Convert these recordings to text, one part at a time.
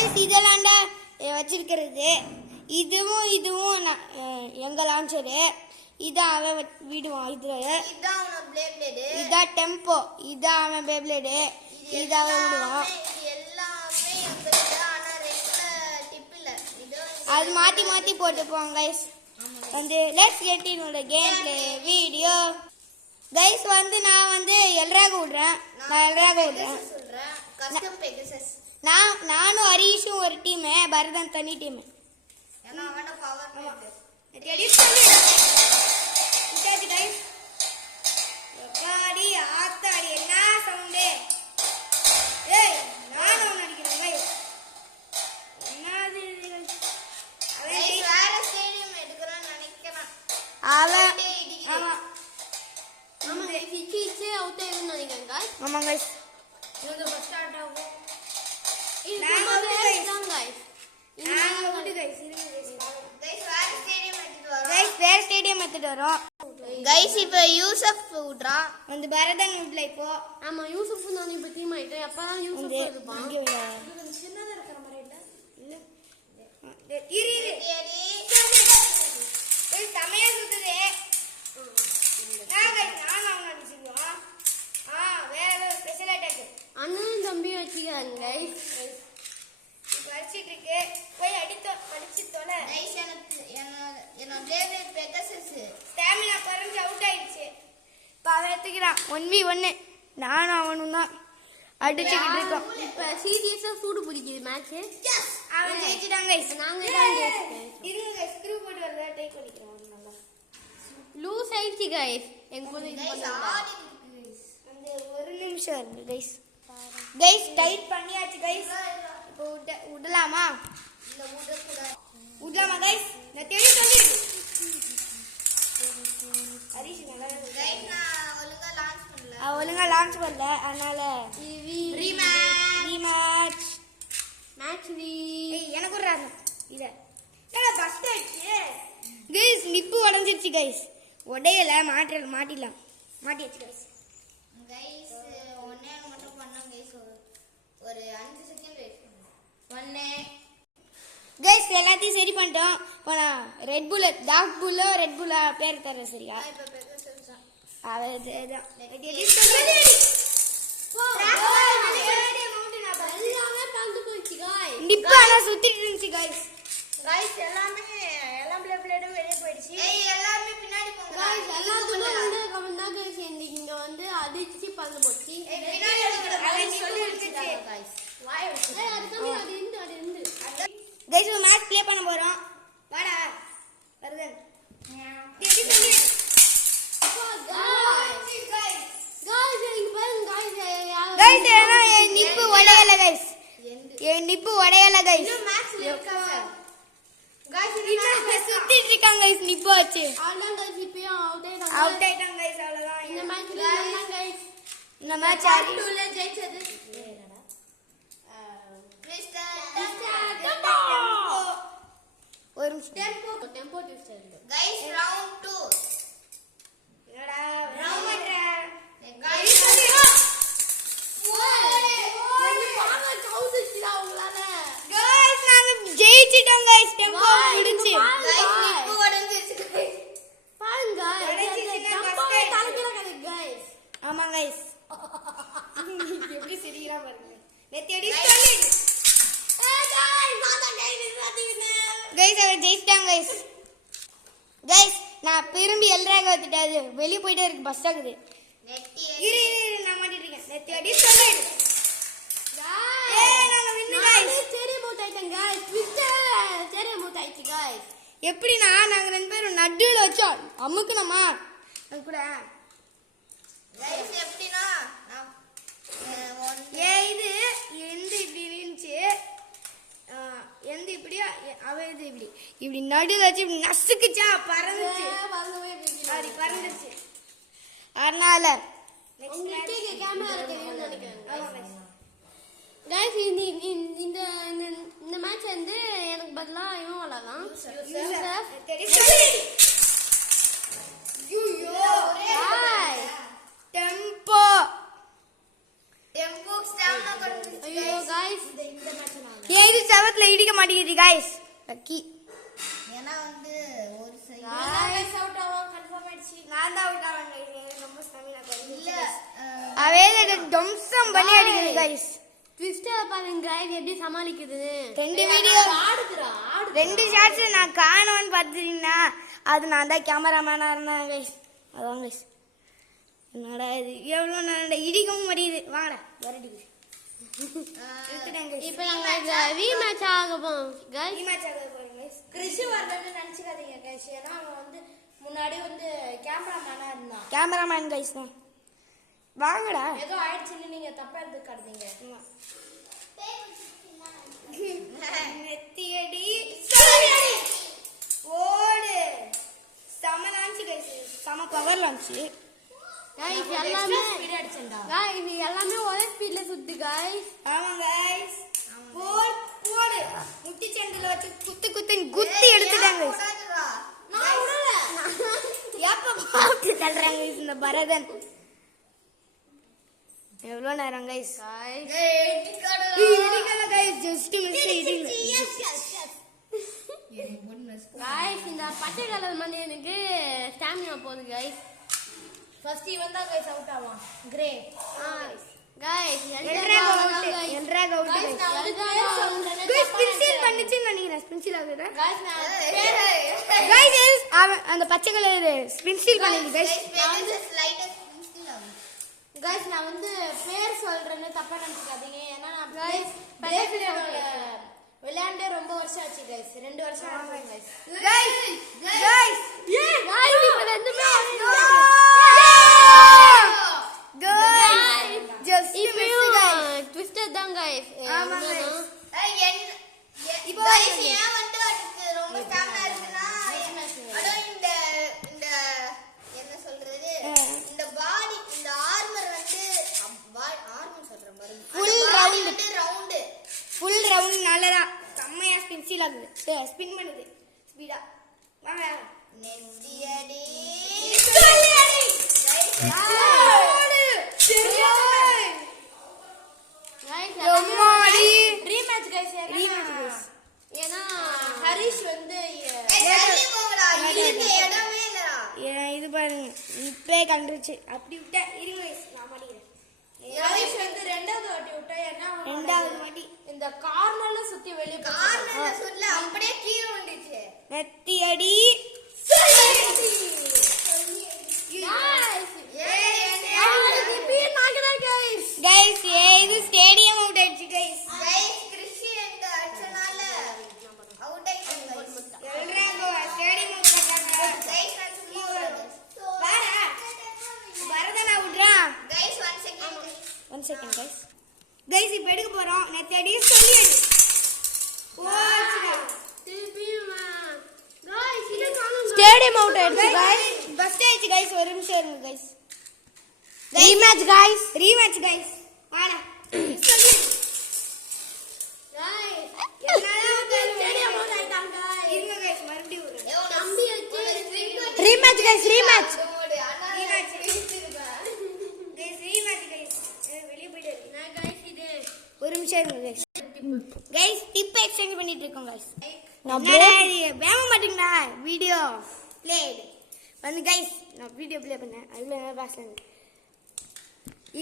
Guys இதெல்லாம் வச்சிருக்கிறது. இதுவும் எங்க லான்ச்சரு. இதான் அவன் விடுவான். இதான் டெம்போ. இதான் அவன் பேப்ளேடு. இதான் அவன் விடுவான். அது மாத்தி மாத்தி போட்டுப்போம் கைஸ். வந்து let's get into game play video. Guys வந்து நான் எல்ராக விடுறேன். நானும் ஹரீஷும் ஒரு டீம், பரதன் தனி டீம். ஆத்தாடி என்ன சவுண்டு. ஏய் நானும் அவன் அடிக்கிறேன் கைஸ். என்னது வேற ஸ்டேடியம் எடுக்கறான்னு நினைக்கிறேன். அவன் ஆமா அவுட் ஆயிடுன்னு நினைக்கிறேன் கைஸ். ஆமா கைஸ் இது ஃபர்ஸ்ட் ஸ்டார்ட் ஆகும். வேற ஸ்டேடியம் எடுத்துட்டு வரோம் கைஸ். இப்போ யூசப் விடுறான். வந்து பரதன் விடல இப்போ. ஆமா யூசப் நான் இப்ப டீம் ஆயிட்டேன். அப்பதான் யூசப் இருப்பான். சின்னதா இருக்கிற மாதிரி இல்ல இரு கைஸ் சமயா சுத்துதே. நான் அவன அடிச்சிடுவான். வேற ஸ்பெஷல் அட்டாக் அண்ணன் தம்பி வச்சிருக்காங்க கைஸ். படிச்சிட்டு இருக்கு. போய் படிச்சு தொலை கைஸ். என்ன டேவிட் பெகசஸ் ஸ்டாமினா குறைஞ்சு அவுட் ஆயிடுச்சு. இப்ப அவன் எடுத்துக்கிறான். 1v1 நானும் அவனும் தான் அடிச்சுக்கிட்டு இருக்கோம். இப்ப சீரியஸா சூடு பிடிக்குது மேட்ச். அவன் ஜெயிச்சிட்டாங்க கைஸ். நாங்க தான் ஜெயிச்சோம். இருங்க கைஸ் ஸ்க்ரூ போட்டு வரதா ட்ரை பண்ணிக்கிறோம். நல்லா லூஸ் ஆயிடுச்சு கைஸ். எங்க கூட இது பண்ணுங்க. அந்த ஒரு நிமிஷம் இருங்க கைஸ். கைஸ் டைட் பண்ணியாச்சு கைஸ். இப்போ விடலாமா? இல்ல விடலாமா கைஸ்? நான் தேடி சொல்லிடு. ஹரிஷ் நல்லா கைஸ் நான் ஒழுங்கா லான்ச் பண்ணல. அதனால ரீமேட்ச் எனக்கு ஒரு ராகம் இத என்னடா பஸ்ட் ஆயிடுச்சு கைஸ். நிப்பு உடைஞ்சிருச்சு கைஸ். உடையல மாட்டிடலாம். மாட்டியாச்சு கைஸ். கைஸ் ஒண்ணே மட்டும் பண்ணோம் கைஸ். ஒரு 5 செகண்ட் வெயிட் பண்ணுங்க. கைஸ் எல்லாத்தையும் சரி பண்ணிட்டோம். இப்போ நான் ரெட் புல் டார்க் புல்லோ ரெட் புல்லா பேர் தரேன் சரியா? இப்போ பேர் சொல்றேன். அவதான் நிப்பு ஆனா சுத்திட்டு இருந்துச்சு கைஸ். கைஸ் எல்லாம் பிளேடும் வெளிய போயிடுச்சு. எல்லாரும் பின்னாடி போங்க கைஸ். எல்லாரும் வந்து கமெண்ட் தான் கைஸ். இங்க வந்து அடிச்சி பல்ல போச்சு. பின்னாடி அவன் சொல்லி வச்சிட்டாங்க கைஸ். வாய் வச்சு அது இருந்து கைஸ் ஒரு மேட்ச் ப்ளே பண்ண போறோம். வாடா வருதன். டேடி சொல்லி கைஸ் ஏனா நிப்பு உடையல கைஸ். நிப்பு உடையல கைஸ். இந்த மேட்ச்ல இருக்கா கைஸ். இந்த சுத்திட்டு இருக்காங்க கைஸ். நிப்பு வச்சு அவ்வளவுதான் கைஸ். இப்போ அவுட் ஆயிட்டாங்க கைஸ். அவ்வளவுதான் இந்த மேட்ச்ல தான் கைஸ். இந்த மேட்ச் 2ல ஜெயிச்சது என்னடா டெம்போ. ஒரு டெம்போ ட்விஸ்டர் கைஸ். ரவுண்ட் 2 என்னடா ரவுண்ட் கைஸ். ஜெயிச்சிட்டோம் கைஸ். டெம்போ முடிஞ்சு கைஸ். நிப்பு உடைஞ்சிருச்சு கைஸ். பாருங்க டெம்போ தலைகீழ கலக்கு கைஸ். ஆமா கைஸ். எப்படி சிரிக்கிறா பாருங்க. நெத்தடி சொல்லி கைஸ் அவன் ஜெயிச்சிட்டாங்க கைஸ். கைஸ் நான் திரும்பி எல்ராக வந்துட்டாது. வெளிய போயிட்டே இருக்கு. பஸ் ஆகுது. இரு நான் மாட்டிட்டு இருக்கேன். நெத்தடி சொல்லி எப்படின்னா நாங்க 2 பேரும் நடுவுல வச்சோம். அமுக்குனமா கூட எப்படின்னா இது எந்த இப்படி இருந்துச்சு. எந்த இப்படியா அவ இது இப்படி நடுவுல வச்சு இப்படி நசுக்குச்சா பறந்துச்சு. அப்படி பறந்துச்சு. அதனால கைஸ் இந்த மேட்ச் வந்து எனக்கு பதிலா இவன் விளையாடலாம். டெம்போ. ஐயோ கைஸ் गाइस இந்த மேட்ச் நான் ஏன் இது செவத்துல இடிக்க மாட்டேங்குது गाइस லக்கி ஏனா வந்து ஒரு சைடு गाइस அவுட் ஆவா கன்ஃபார்ம் ஆயிடுச்சு நான் தான் அவுட் ஆவேன் गाइस எனக்கு ரொம்ப ஸ்டாமினா குறைஞ்சு இல்ல அவேல டம்சம் பண்ணி அடிக்குது गाइस ட்விஸ்டர் பாருங்க गाइस எப்படி சமாளிக்குது ரெண்டு வீடியோ ஆடுதுடா ரெண்டு ஷாட்ஸ் நான் காணோன்னு பாத்துறீனா அது நான் தான் கேமராமேனா இருந்தேன் गाइस அதான் गाइस என்னடா இது எவ்வளவு நான் இடிக்கவும் முடியுது வாங்கடா வரடிக்கு இப்போ நாங்க ரீமேட்ச் ஆக போறோம் गाइस ரீமேட்ச் ஆக போறோம் गाइस கிறிஷ் வரணும்னு நினைச்சுக்காதீங்க गाइस ஏன்னா அவன் வந்து முன்னாடி வந்து கேமராமேனா இருந்தான் கேமராமேன் गाइस தான் வாங்கடா ஏதோ ஆயிடுச்சுன்னு நீங்க தப்பா எடுத்துக்காதீங்க நெத்தியடி சரிடி ஓடு சம லான்ச் गाइस சம பவர் லான்ச் गाइस எல்லாமே ஸ்பீட் அடிச்சண்டா गाइस எல்லாமே ஒரே ஸ்பீட்ல சுத்து गाइस ஆமா गाइस போடு முட்டி செண்டல வச்சு குத்தி எடுத்துட்டாங்க நான் விடல எப்ப பாத்து தள்ளுறாங்க இந்த பரதன் எவ்வளவு நேரம் गाइस இடிக்கல गाइस ஜஸ்ட் மிஸ் गाइस இந்த பச்சை கலர் மண்ணியனுக்கு ஸ்டாமினா போகுது गाइस फर्स्ट इवन था गाइस आउट आवा ग्रे गाइस எல்ட்ராக் அவுட் गाइस பென்சில் பண்ணிச்சு நினைக்கிறேன் பென்சில் ஆகுதா गाइस அந்த பச்சை கலர் பென்சில் பண்ணிங்க गाइस லைட்டா பென்சில் ஆகும் गाइस நான் வந்து பேர் சொல்றேன்னு தப்பா நினைச்சுக்காதீங்க ஏன்னா நான் गाइस விளையாண்டே ரொம்ப வருஷம் ஆச்சு गाइस 2 வருஷம் ஆச்சு गाइस गाइस இப்போ ரெண்டுமே just twisted தான் guys ஆமா guys இப்போ गाइस ஏன் வந்து அதுக்கு ரொம்ப ஸ்டாமினா இருக்குனா அட இந்த என்ன சொல்றது இந்த பாடி இந்த ஆர்மர் வந்து ஆர்மர் சொல்றேன் பாருங்க ஃபுல் ரவுண்ட் நல்லதா செம்மையா ஸ்பின்சில் ஆகுது ஸ்பின் பண்ணுது ஸ்பீடா வாங்க நெத்தியடி சொல்லியடி ரீமேட்ச் गाइस ஏனா ஹரிஷ் வந்து இடமே இல்லடா இது பாருங்க இப்பே கண்டுச்சு அப்படி விட்டா இருங்க நான் மாட்டிக்கிறேன் ஹரிஷ் வந்து ரெண்டாவது வாட்டி விட்டா ஏனா ரெண்டாவது வாட்டி இந்த கார்னர்ல சுத்தி வெளிய கார்னர்ல சுத்தல அப்படியே கீழ வந்துச்சு நெத்தி அடி गाइस ये இது ஸ்டேடியம் அவுட் ஆயிடுச்சு गाइस கிறிஷ் இந்த அடிச்சனால அவுட் ஆயிடுச்சு எல்ட்ராகோ ஸ்டேடியம் அவுட் பண்ணாங்க गाइस நான் சும்மா வாடா பரதனா விடுறா गाइस 1 செகண்ட் गाइस இப்போ எடுக்க போறோம் நெத்தடி சொல்லிடு போச்சுடா திருப்பிமா गाइस இது காணும் ஸ்டேடியம் அவுட் ஆயிடுச்சு गाइस பஸ்ட் ஆயிடுச்சு गाइस ஒரு நிமிஷம் இருங்க गाइस rematch guys வாடா சொல்லு guys என்னால ஸ்டேடியம் அவுட் ஆயிட்டாங்க இருங்க guys மறுபடியும் ஒரு தம்பி வச்சு rematch guys rematch வெளிய போய்டு நான் guys இது ஒரு நிமிஷம் இருங்க guys டிப் எக்ஸ்சேஞ்ச் பண்ணிட்டு இருக்கோம் guys நான் வேம மாட்டீங்களா வீடியோ ப்ளேட் வந்து guys நான் வீடியோ ப்ளே பண்ணேன் அதுல என்ன பேசலாம்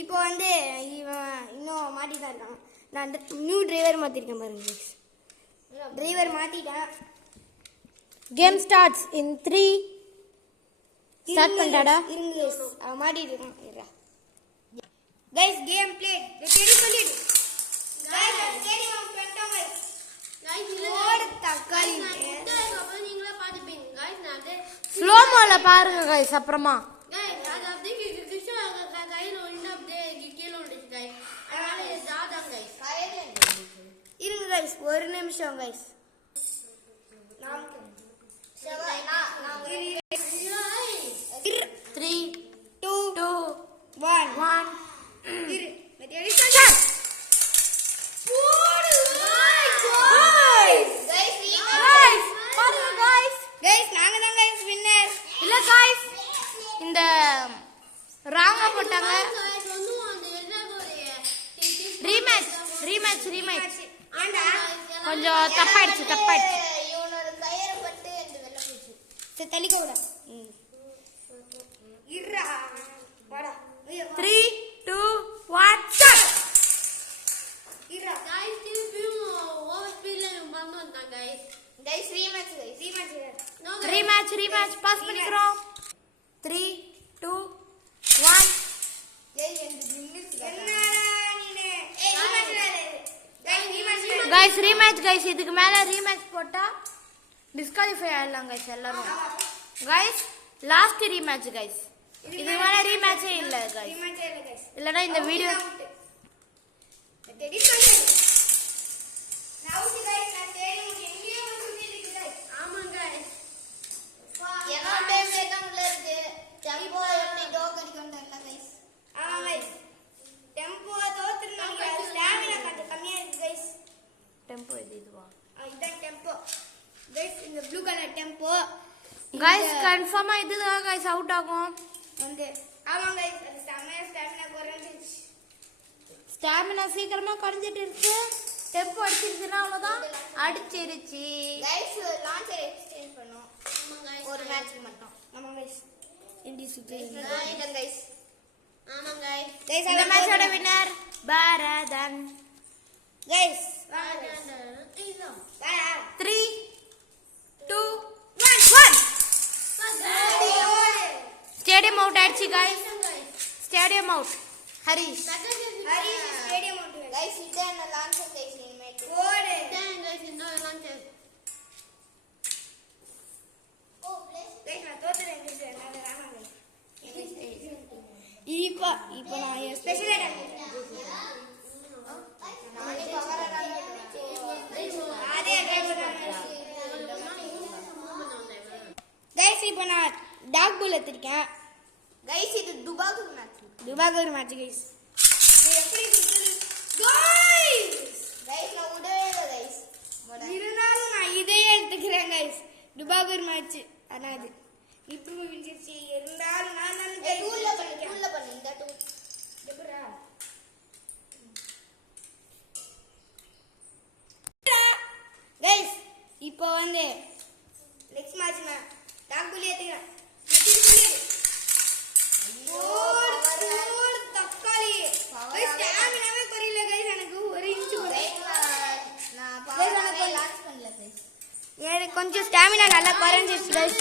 இப்போ வந்து இவன் இன்னும் மாட்டிதான் இருக்கான் நான் அந்த நியூ டிரைவர் மாத்திருக்கேன் பாருங்க டிரைவர் மாத்திட்டேன் கேம் ஸ்டார்ட்ஸ் இன் 3 ஸ்டார்ட் பண்ணடா இங்கிலீஷ் மாட்டிட்டு இருக்கான் गाइस கேம் ப்ளே ரெடி பண்ணிடு गाइस ஸ்டேடியம் பண்ணிட்டோம் गाइस ஓட தக்காளி அப்புறம் நீங்களே பாத்துப்பீங்க गाइस நான் ஸ்லோ மோல பாருங்க गाइस அப்புறமா गाइस அது அப்படியே கிஷா கையில ஒண்ணு அப்படியே கீழ விழுந்துச்சு गाइस அதனால ஜாதா गाइस இருங்க गाइस ஒரு நிமிஷம் गाइस நாம் 3 2 1 இரு ரெடி ஸ்டார்ட் போடு गाइस பாருங்க गाइस நாங்க தான் गाइस வின்னர் இல்ல गाइस இந்த ராங்கா போட்டாங்க ரீமேட்ச் ரீமேட்ச் கொஞ்சம் தப்பாயிடுச்சு இவனோட கயிறு பட்டு இந்த வெள்ள போச்சு. சரி தள்ளிக்க விட. இருடா. வாடா. 3 2 1 ஸ்டார்ட். இருடா. गाइस திருப்பியும் ஓவர் ஸ்பீட்ல வந்து வந்தாங்க गाइस. गाइस ரீமேட்ச் பாஸ் பண்ணிக்கிறோம். 3 2 1 ஏய் எங்க நிமிஷம் என்னடா நீனே गाइस ரீமேட்ச் गाइस இதுக்கு மேல ரீமேட்ச் போட்டா டிஸ்குவாலிஃபை ஆயிடலாம் गाइस எல்லாரும். Guys last rematch guys. இதுக்கு மேல ரீமேட்சே இல்ல गाइस. இல்லனா இந்த வீடியோ டெடி சொல்லு. நவுசி गाइस நான் தேடி எங்கேயோ சுத்திட்டு गाइस. ஆமா गाइस. என்னோட டைம்ல தான் உள்ள இருக்கு. டெம்போ எப்படி டோக் அடிக்கும் தெரியல गाइस. ஆமா गाइस. டெம்போ தோத்துறீங்க. ஸ்டாமினா கொஞ்சம் கம்மியா இருக்கு गाइस. டெம்போ இதுவா? இதான் டெம்போ. गाइस இந்த ப்ளூ கலர் டெம்போ. गाइस கன்ஃபார்மா இதுதான் गाइस அவுட் ஆகும். வந்து ஆமா गाइस அது ஸ்டாமினா குறைஞ்சிருச்சு. ஸ்டாமினா சீக்கிரமா குறைஞ்சிட்டு இருக்கு. டெம்போ அடிச்சிருச்சுனா அவ்வளவுதான். அடிச்சிருச்சு. गाइस லான்ச்சர் எக்ஸ்சேஞ்ச் பண்ணோம். ஆமா गाइस ஒரு மேட்ச் மட்டும். ஆமா गाइस இந்தி சுத்தி இல்ல गाइस. ஆமா गाइस இந்த மேட்சோட winner Bharathan. Guys 3 2 1 stadium out ஆயிடுச்சு guys. Stadium out. Harish stadium out guys இதான் லான்ச்சர் गाइस இனிமேல் ஓடு இதான் गाइस இந்த லான்ச்சர். ஓ ப்ளேஸ் गाइस நான் தோத்துறேன் गाइस நான் ராமாங்க. இப்போ நான் ஸ்பெஷல் ஐட்டம் நானே பவர அதே गाइस இப்போ நான் டாக் பால் எடுத்துட்டேன் गाइस இது துபாகூர் மேட்ச் गाइस எப்படி இருக்குது गाइस நான் உடவே இல்ல गाइस இருந்தாலும் நான் இதே எடுத்துக்கிறேன் गाइस துபாகூர் மேட்ச் ஆனா அது இப்போ விஞ்சிச்சு இருந்தாலும் நான் தான் டூல்ல பண்ணு இந்த டூல் எப்படா गाइस இப்போ வந்து நெக்ஸ்ட் மேட்ச் நான் டாக் பால் எடுத்துக்கிறேன். தக்காளி ஸ்டாமினாவே குறையல गाइस எனக்கு ஒரு இன்ச் கூட நான் பவரே லான்ச் பண்ணல गाइस எனக்கு கொஞ்சம் ஸ்டாமினா நல்லா குறைஞ்சிருச்சு गाइस.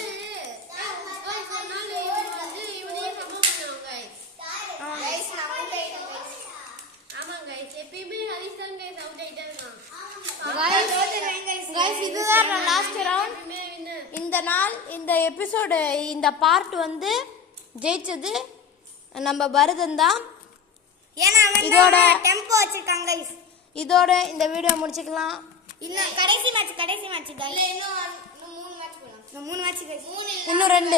गाइस இதுதான் லாஸ்ட் ரவுண்ட். இந்த எபிசோடு இந்த பார்ட் வந்து ஜெயிச்சது நம்ம பரதன் தான். ஏன்னா இதோட டெம்போ வச்சிருக்காங்க गाइस. இதோட இந்த வீடியோ முடிச்சுக்கலாம். இல்ல கடைசி மேட்ச் गाइस. இல்ல இன்னும் 3 மேட்ச் போலாம். இன்னும் 3 மேட்ச் गाइस. இன்னும் 2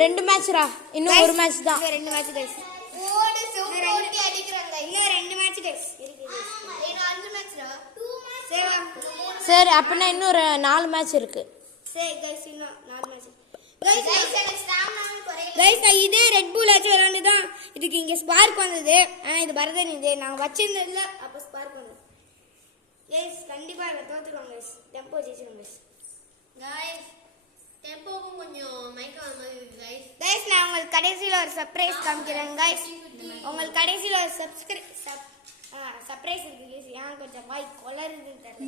ரெண்டு மேட்ச்ரா. இன்னும் ஒரு மேட்ச் தான். 2 மேட்ச் गाइस. ஓடு சூப்பர் ஓடி அடிக்குறாங்க. இன்னும் 2 மேட்ச் गाइस இருக்கு. இன்னும் 5 மேட்ச்ரா. 2 மேட்ச். சரி அப்பனா இன்னும் 4 மேட்ச் இருக்கு. சரி गाइस இன்னும் 4 மேட்ச். गाइस எனக்கு ஸ்டாமினா குறையல. गाइस நான் இதே ரெட் பூல் ஆச்சு விளையாண்டு தான் இதுக்கு இங்க ஸ்பார்க் வந்தது. ஆனா இது பரதன் இது நாங்க வச்சிருந்ததுல அப்ப ஸ்பார்க் வந்தது. गाइस கண்டிப்பா இத தோத்துறோம் गाइस. டெம்போ ஜெயிச்சிரும் गाइस. டெம்போவும் கொஞ்சம் மைக்கா மாதிரி இருக்கு गाइस. நான் உங்களுக்கு கடைசில ஒரு சர்ப்ரைஸ் காமிக்கிறேன் गाइस. உங்களுக்கு கடைசில ஒரு சர்ப்ரைஸ் இருக்கு गाइस. ஏன் கொஞ்சம் வாய் கொலறுதுன்னு தெரியல.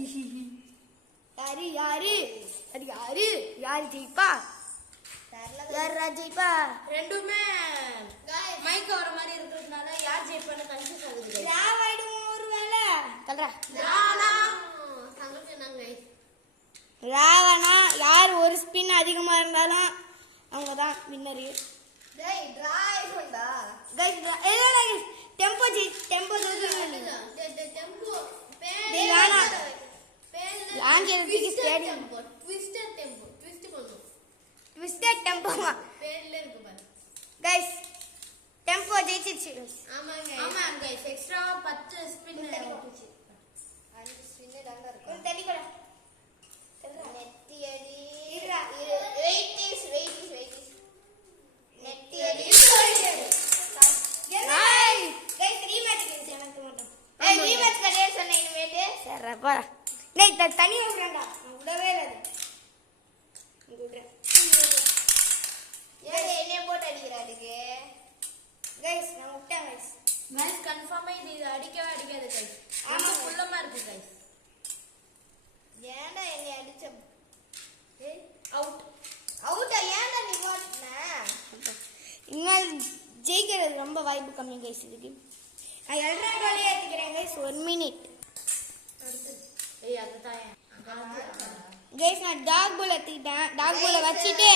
யாரு ஜெயிப்பா? யாரா ஜெயிப்பா? ரெண்டுமே மைக்கா வர மாதிரி இருக்கிறதுனால யார் ஜெயிப்பான்னு கன்ஃபியூஸ் ஆகுது. ராவாயிடும் ஒருவேளை கல்றா ராவனா யார் ஒரு ஸ்பின் அதிகமா இருந்தாலும் அவங்க தான் வின்னர். Tempo tempo ஜெயிச்சிருச்சு. ஆமா गाइस எக்ஸ்ட்ரா 10 ஸ்பின் போச்சு. 5 ஸ்பின் டங்க இருக்கு. தள்ளி கூட நெத்தி அடி வெயிட் கைஸ் நான் விட்டேன் கைஸ். கைஸ் கன்ஃபார்மா இது அடிக்கவே அடிக்காது கைஸ். ஆமா ஃபுல்லமா இருக்கு கைஸ். ஏன்டா என்னை அடிச்ச? அவுட். அவுட்டா? ஏன்டா நீ ஓட்டுன? இனிமேல் ஜெயிக்கிறது ரொம்ப வாய்ப்பு கம்மி கைஸ் இதுக்கு. நான் எல்ட்ரா கோலே ஏத்திக்கிறேன் கைஸ். 1 மினிட். ஏய் அது தாயே. கைஸ் நான் டாக் பால் ஏத்திட்டேன். டாக் பால் வச்சிட்டு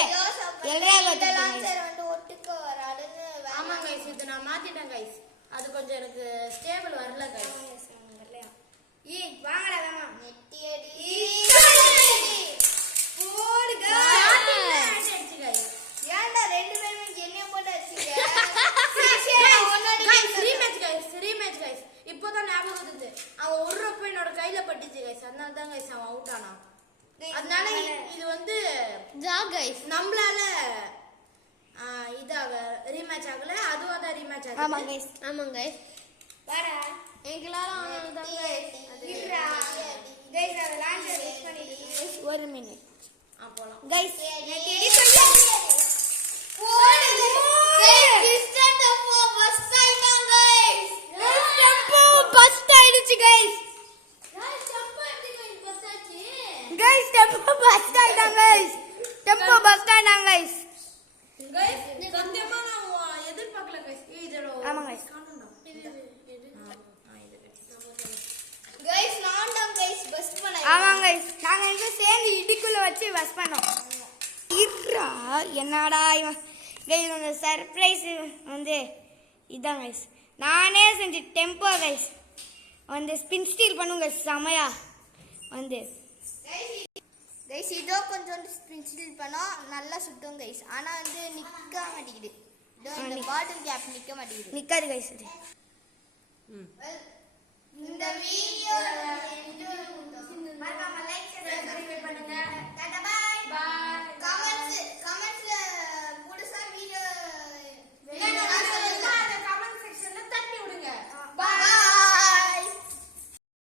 எல்ட்ரா ஏத்திட்டேன் கைஸ். வந்து ஒட்டுக்க வராதுன்னு ஆமா கைஸ் இது நான் மாத்திட்டேன் கைஸ். அது கொஞ்சம் எனக்கு ஸ்டேபிள் வரல கைஸ். ஏய் வாங்கடா வாங்க. நெட்டி அடி போடு ஸ்டார்டிங்ல கைஸ். அடிச்சு கைஸ். ஏன்டா ரெண்டு பேரும் என்னைய போட்டு அடிச்சீங்க? Rematch guys. இப்போதான் ஞாபகம் வந்தது. அவன் ஒரு ரூபா என்னோட கையில பட்டுச்சு கைஸ். அதனால தான் கைஸ் அவன் அவுட் ஆனான். அதனால இது வந்து ஜா கைஸ். நம்மளால இதாக ரீமேட்ச் ஆகல. அதுவும் தான் ரீமேட்ச் ஆகல. ஆமா கைஸ். ஆமா கைஸ். வாடா. எங்களால ஆனது கைஸ். இருடா. கைஸ் அத லான்ச்சர் யூஸ் பண்ணிட்டு கைஸ் 1 மினிட். போலாம் கைஸ் நெட்டி அடி சொல்லு. போடு கைஸ். டிஸ்டன்ட் டெம்போ பஸ்ட் ஆயிட்டாங்க கைஸ். டெம்போ பஸ்ட் ஆயிடுச்சு கைஸ். கைஸ் டெம்போ பஸ்ட் ஆயிட்டாங்க கைஸ். டெம்போ பஸ்ட் ஆயிட்டாங்க கைஸ். கைஸ் சத்தியமா நான் எதிர்பார்க்கல கைஸ். இதோட ஆமா guys. கைஸ் நான் தான் கைஸ் பஸ்ட் பண்ணேன். ஆமா கைஸ் நாங்க ரெண்டு சேர்ந்து இடிக்குள்ள வச்சு பஸ் பண்ணோம். இருடா என்னடா இவன் கைஸ் அந்த சர்ப்ரைஸ் வந்து இதான் கைஸ். நானே செஞ்ச டெம்போ கைஸ் வந்து ஸ்பின் ஸ்டீல் பண்ணுங்க செமையா வந்து கைஸ் இதோ கொஞ்சம் ஸ்பின் பண்ணோம் நல்லா சுட்டும் கைஸ். ஆனா வந்து நிக்க மாட்டேங்குது. இதோ இந்த பாட்டில் கேப் நிக்க மாட்டேங்குது. நிக்காது கைஸ். இந்த வீடியோ மறக்காம லைக் சப்ஸ்கிரைப் பண்ணுங்க. Tata bye.